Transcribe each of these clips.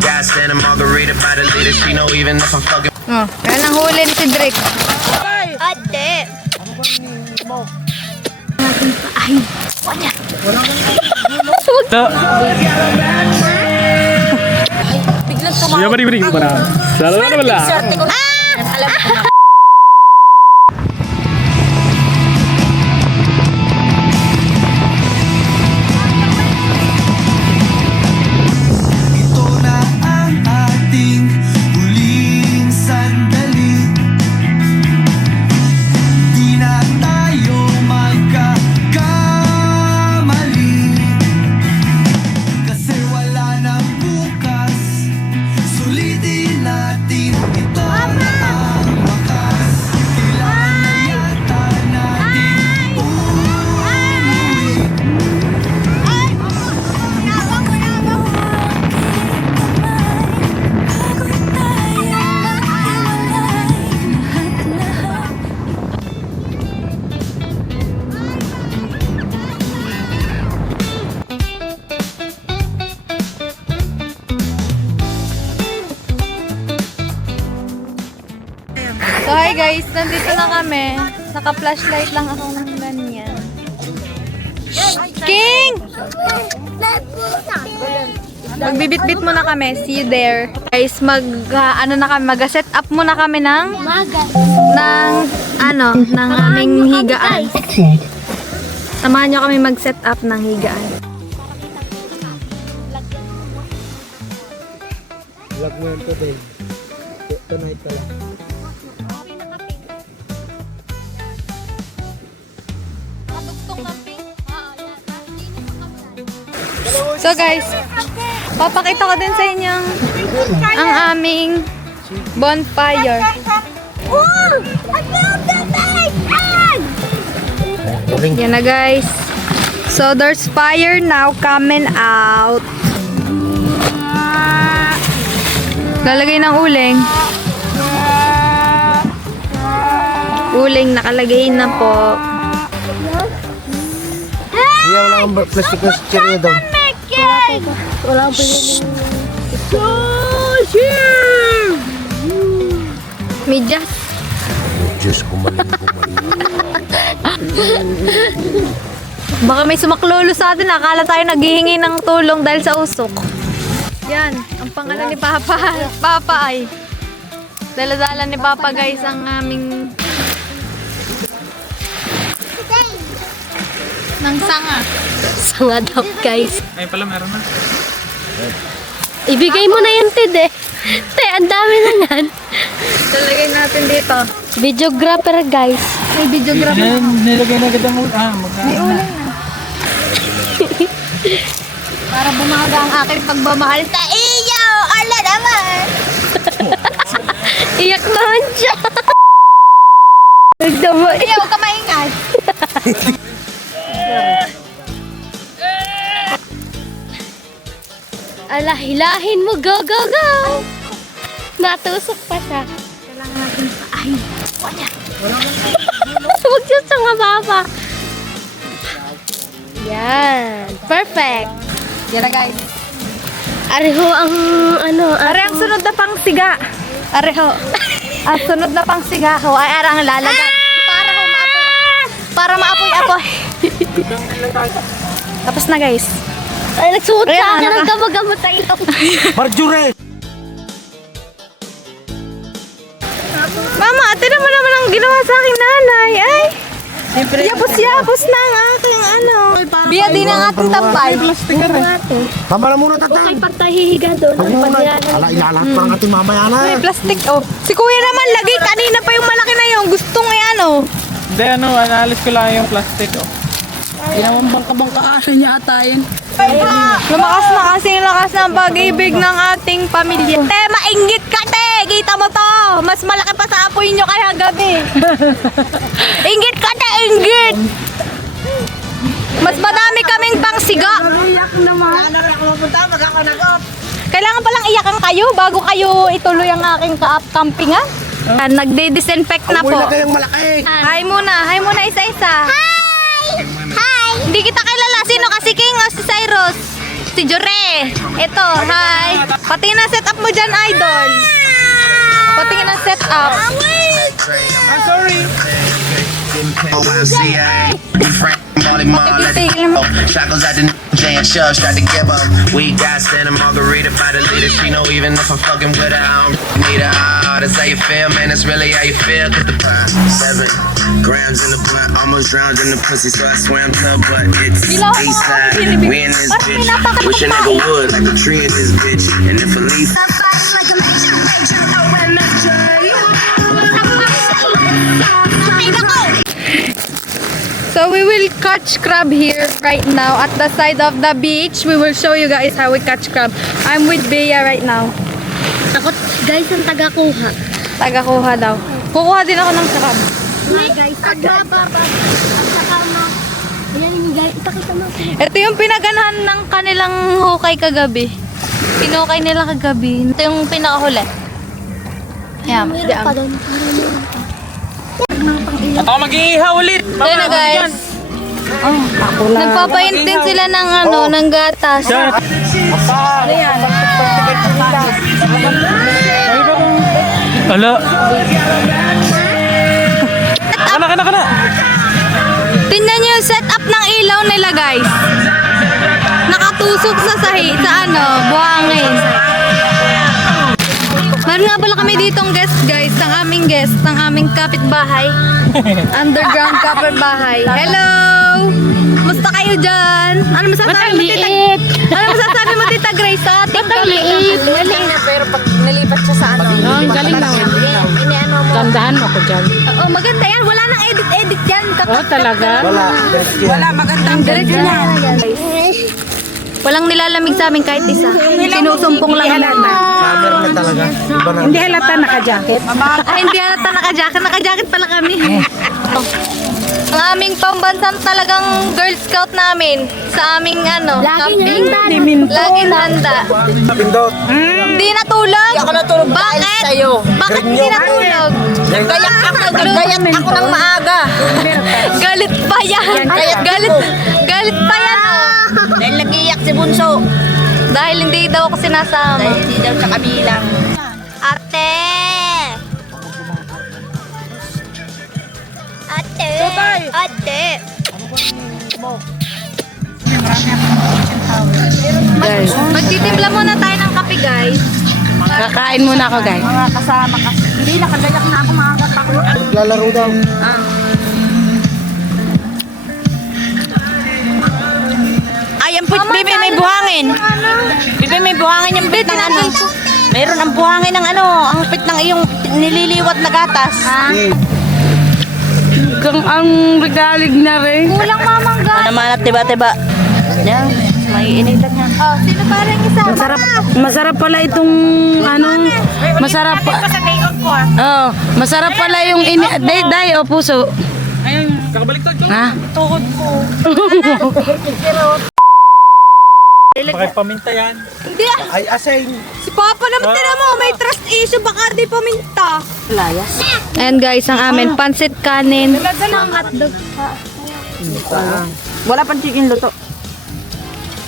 Goddamn margarita by the leader. She know even if I'm fucking. Oh, yan ang huli ni si Drake. Ate! Ay, wala. Biglang tumawa. Siapa diberi kepada? Salah mana? Ito na ang ating huling sandali. Di na tayo magkakamali, kasi wala nang bukas. Sulitin natin, ito na ang wakas. Kailangan na yata natin umuwi. So hi guys, nandito na kami. Naka-flashlight lang ako ng ganyan. King! Magbibit-bit muna kami. See you there. Guys, mag-set up muna kami ng aming higaan. Samahan nyo kami mag-set up ng higaan. Vlog mo yun today. Tonight pa lang. So guys, papakita ko din sa inyo ang aming bonfire. Yan na guys. So there's fire now coming out. Lalagay ng uling. Uling nakalagay na po. Hindi wala kang plastic na cherry daw. Wala pa yun. Medyas. Diyos, gumaling. Baka may sumaklolo sa atin. Akala tayo naghihingi ng tulong dahil sa usok. Yan. Ang pangalan ni Papa. Papa ay. Dala-dala ni Papa guys ang aming ng sanga. Sanga daw, guys. Ay pala meron na. Ibigay mo na yan, Tid, eh. Te, ang dami na yan. Talagay natin dito. Videographer, guys. May videographer. Nilagay na agad ang May ulan na. Para bumaga ang aking pagmamahal sa iyo! Ala naman! Iyak naman siya. Nagdamay. Sige, huwag ka maingay. Ala, hilahin mo. Go, go, go. Natusok pa siya. Kailangan natin pa. Ay, wala. Huwag siya sa nga baba. Yan. Perfect. Yan na guys. Ariho ang ano. Are ang sunod na pang siga. Areho. Ang sunod na pang siga ho ay arang lalagay. Para ho maapoy. Para maapoy-apoy. Tapos na guys. Ay, nagsuot Ayan, sa akin naka- ng gamot-gamot sa ilong. Marjorie! Mama, ate naman naman ang ginawa sa aking nanay. Ay. Yapos-yapos na ang aking ano. Biya din ang ating tambay. Tama na muna, tata. Okay, pag tayo hihiga doon. Huwag muna. Ala, ilalat pa ang ating mamaya na. May plastic. Oh. Si kuya naman lagi. Kanina pa yung malaki na yung gustong eh ano. Hindi analyze ko lang yung plastic oh. Lumakas na kasi yung lakas ng pag-ibig ng ating pamilya. Te, mainggit ka te! Kita mo to! Mas malaki pa sa apoy nyo kaya gabi. Inggit ka te! Inggit! Mas madami kaming pangsiga. Kailangan palang iyakan kayo bago kayo ituloy ang aking campingan. Nagde-disinfect na po. Uy na kayong malaki. Hi muna isa-isa. Hi! Hi! Hindi kita kilala. Sino ka? Si King o si Cyrus? Si Jure. Ito, hi. Patingin na set up mo dyan, idol. Patingin na set up. I'm sorry. OMCA. Frank Molly Mall, let's go. Shackles at the J and Shove, straight to give up. We got Santa Margarita by the leader. She know even if I'm fucking with her, I don't need her. That's how you feel, man. That's really how you feel. Cause the 7 grams in the blunt, almost drowned in the pussy, so I swam to, but it's A-side. We in this bitch. Wish a nigga would, like a tree in this bitch. And if a leaf. So we will catch crab here right now at the side of the beach. We will show you guys how we catch crab. I'm with Bea right now. Ako, guys, ang taga-kuha. Taga-kuha daw. Kukuha din ako ng crab. Guys, taga-baba. At saka ma... Ayan yung guys, ipakita mo. Ito yung pinaganahan ng kanilang hukay kagabi. Pinukay nila kagabi. Ito yung pinakahuli. Ayan. Meron pa doon. At ako mag-iihaw ulit. Ito na guys. Nagpapaint din sila ng ano, ng gatas. Ala. Kana. Tingnan nyo yung setup ng ilaw nila guys. Nakatusok sa buhangin. Meron nga pala kami ditong guest guys, ang aming kapitbahay. Underground kapitbahay. Hello! Musta kayo dyan? Ano masasabi mo tita? Ano masasabi mo tita Grace sa ating kapitbahay? Galing na, pero pag nalipat siya sa ano, galing na. Gandahan mo ko dyan. Oo, maganda yan. Wala nang edit yan. Oh, talaga? Wala, magandang Diretso na. Walang nilalamig sa amin kahit isa. Sinusumpong lang naman. Summer na talaga. Iba na. Hindi halata naka-jacket. Hindi halata naka-jacket. Naka-jacket pala kami. Ang aming pambansan talagang Girl Scout namin. Sa aming camping. Laging handa. Pindot. Hindi natulog. Ako natulog Bakit? dahil sa'yo. Bakit hindi natulog? Naggayak ako ng maaga. Galit pa yan. Galit pa yan. Dahil nag-iyak si Bunso. Dahil hindi daw ako sinasama. Dahil hindi daw sa kabilang. Ate! Ate! Magtitimpla muna tayo ng kape guys. Kakain muna ako, guys. Mga kasama kasi. Hindi, nakagayak na ako mga katakot. Lalaro daw. Ay, ang pit, bibi, may buhangin. Bibi, may buhangin yung pit ng ano. Mayroon ang buhangin ng ano, ang pit ng iyong nililiwat na gatas. Ang regalig na rin. Kulang mamang gas. Naman at tiba-tiba. Yan, may initan yan. Oh, sino parang isa? Masarap pala itong masarap pa. Oh, masarap pala yung day o puso. Ayun, kakabaliktad ko. Ha? Tuhod ko. Bakit paminta yan? Hindi ah. Ay, asay. Si Papa naman tira mo, may trust issue, baka di paminta. Ayan guys, ang amin, pansit kanin. Ang hotdog. Wala pang chicken luto.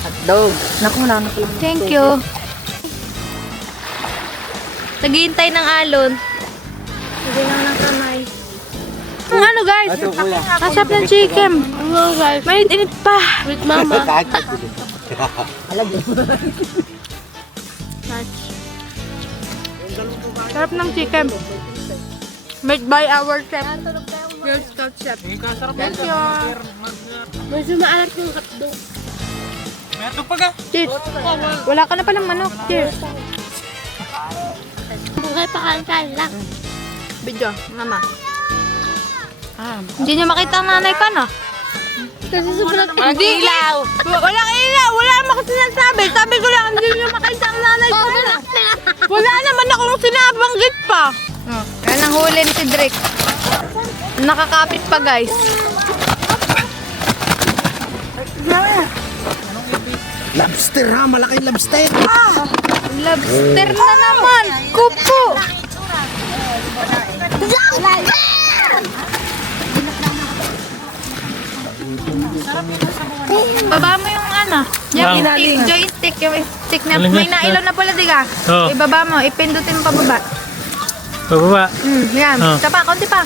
Hotdog. Naku, wala na pala. Thank you. Naghihintay ng alon. Hindi lang ng kamay. Ang ano guys? Kasap ng chicken. May init pa. With mama. Sarap ng chicken. Made by our chef. Girl Scout chef. Thank you. Medyo maalat yung hotdog. Meron pa ka. Cheers. Wala ka na palang manok. Cheers. Bukay pa kain lang. Video, mama. Hindi niyo makita ang nanay ka na. Kasi sobrang Hindi ilaw. Walang ilaw. Wala naman ako sinasabi. Sabi ko lang, hindi niyo makita ang nanay ko na. Wala naman akong sinabanggit pa. Yan ang huli ni si Drake. Nakakapit pa guys. Lobster ha, malaking lobster. Lobster na naman. Kupo. Baba mo yung ano. na. Yung Lang. stick, joystick, yung stick na, Galing may na. nailaw na pala, diga. Oo. Ibaba mo, ipindutin mo pababa. Bababa. Yan. Oh. Isa pa, konti pa.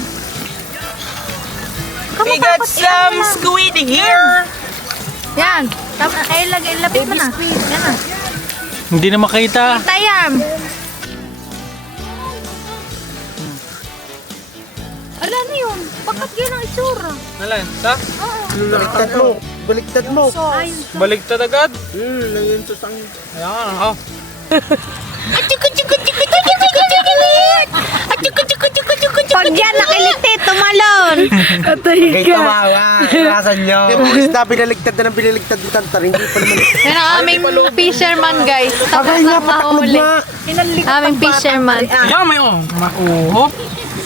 We got some squid here. Yan. Tapos, lagay, lapit mo na. Yan na. Hindi na makita. Tayam. Ala na yun. Bakit yun ang itsura? Nalan, sa? Baliktad mo. Baliktad mo. Baligtad agad. Ngayon to sang... Ayan, oh. Pag yan nakilitit, tumalon. Kay kawawa. Inasan nyo. Isda, pinaligtad na ng pinaligtad mo tantar. Hindi pa naman. Yan ang aming fisherman, guys. Tapos Agay nga, na pataklog mahuli. na. Aming fisherman. Yan, may oh. Makuho.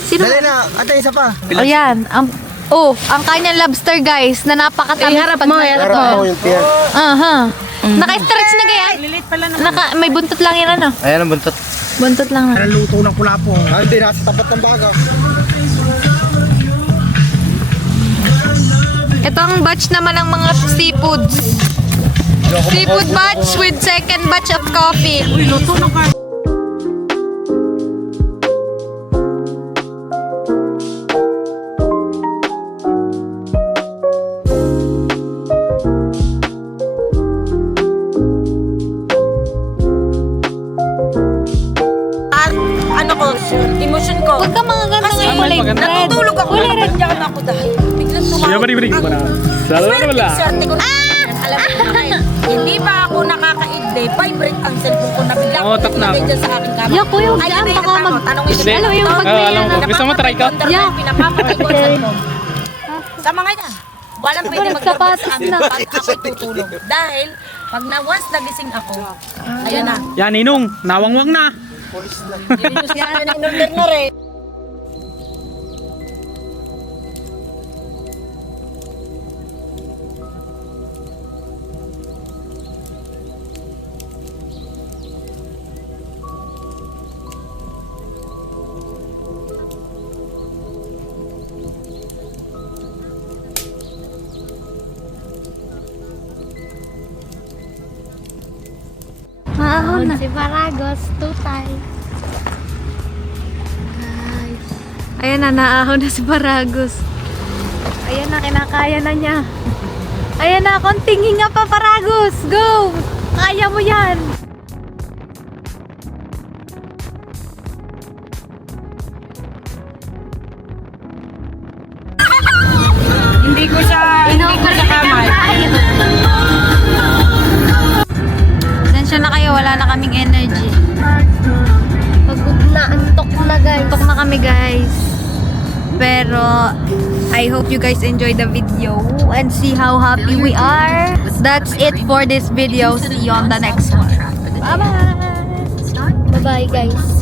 Sino? Dali na. Ate, isa pa. O yan. Ang kanyang lobster, guys, na napakatamis. Harap mo, Pero ako yung tiyan. Aha. Naka-stretch na gaya. May buntot lang yan, ano? Ayan ang buntot. Buntot lang. Luto ng kulapo. Hindi, nasa tapat ng baga. Ito ang batch naman ng mga seafoods. Seafood batch with second batch of coffee. Ano ko, emotion ko. Huwag ka mga ganang Kasi kulay red. natutulog ako, Kulay red. nabigyan ako dahil biglang Siya tumawag. balik mo na. Salamat wala. Swerte ko na. Alam mo na kayo, hindi pa ako nakakaigday, vibrate ang cellphone ko na biglang Oo, tap na ako. dyan sa aking kama. Ya, kuya, huwag Ayun dyan, na yung baka tanong, mag- tanongin mo. Hindi. Alam mo yung pag Oo, alam ko. Gusto mo try ko? Yeah. Pinapapatay ko ang cellphone. Sa mga yan, walang pwede Ito, magtrabaho sa nagkapatas amin na. pag ako'y tutulog. Dahil, pag na once nagising ako, ayan na. Yan, Ninong. Nawangwang na. Yun siya na in-order na rin. Maahon na. Si Baragos, tutay. Ayan na, naahon na si Paragos. Ayan na, kinakaya na niya. Ayan na, konting hinga pa, Paragos. Go! Kaya mo yan. Hindi ko siya kamay. Sensya na kayo, wala na kaming energy. Pagod na, antok na guys. Tok na kami, guys. Pero, I hope you guys enjoy the video and see how happy we are. That's it for this video. See you on the next one. Bye-bye! Bye-bye guys.